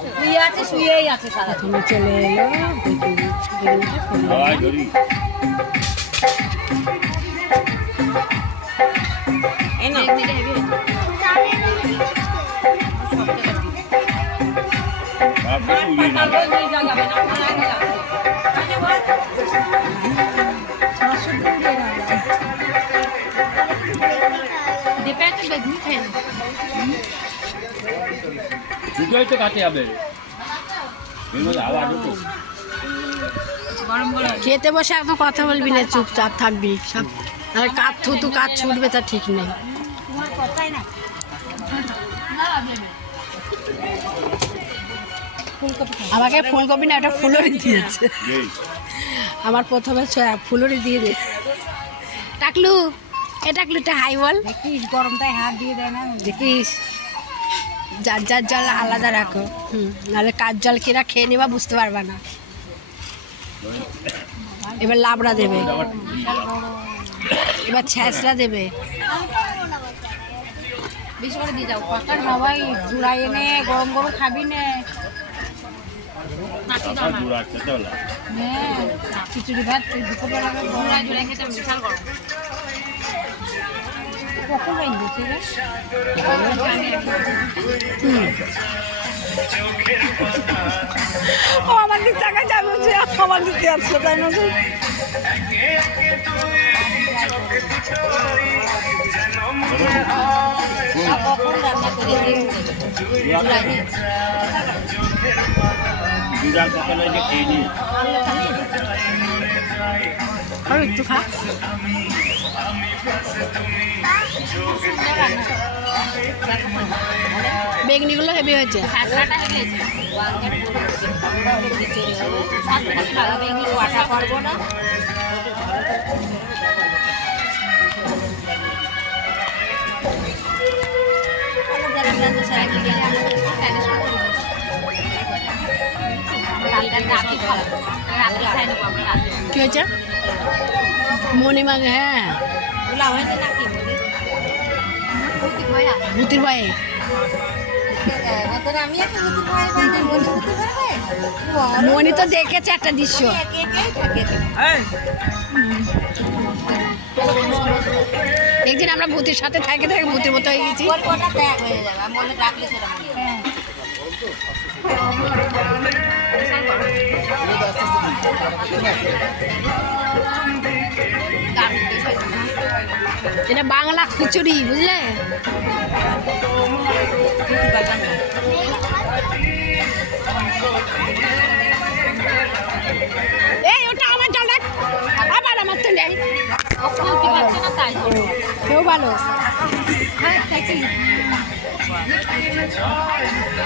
শুয়ে আছে, শুয়েই আছে সারা। তুমি চলে এলো দুটোই তো কাটে যাবে খেতে বসে একদম কথা বলবি না, চুপচাপ থাকবি সব। কাজ থুতু কাজ ছুটবে তা ঠিক নেই। আমাকে ফুলকপি না, ওটা ফুলরি দিয়েছে। আমার প্রথমে ফুলরি দিয়ে দে। টাকলু এ টাকলুটা হাই বল। দেখিস গরমটায় হাত দিয়ে দেয় না। দেখিস যার যার জল আলাদা রাখো। নাহলে কাজ জল কিনা খেয়ে নেবা, বুঝতে পারবা না। এবার লাবড়া দেবে, এবার ছ্যাঁচড়া দেবে। বেশি করে দিয়ে যাও পাকার হাওয়াই জুড়াই এনে গরম গরম খাবি নে। হ্যাঁ খিচুড়ি ভাত দুপুরবেলা জুড়াই জুড়াই খেতে বিশাল গরম। কখন রাখছে রে? ও আমার দিক টাকা যাবে, যে আমার দিতে আসলো তাই না? কখন রান্না করে দিয়েছি আর একটু খা। বেগনিগুলো হেভি হয়েছে। আটা পারবো না। কি হয়েছে মণিমা? হ্যাঁ ভূতির ভয়ে মণি তো দেখেছে একটা দৃশ্য। একদিন আমরা ভূতের সাথে থাকে থাকে ভূতের মতো হয়ে গেছি। এটা বাংলা খিচুড়ি, বুঝলে? এই ওটা আমার জল, আবার আমার তো নেই। কেউ ভালো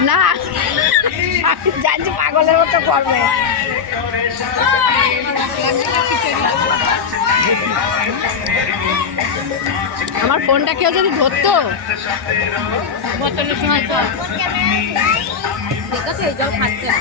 না, আমি জানছি পাগলের মতো করবে। আমার ফোনটা কেউ যদি ধরতো, বোতলের সময় তো ঠিক আছে, এই জল খাচ্ছে না।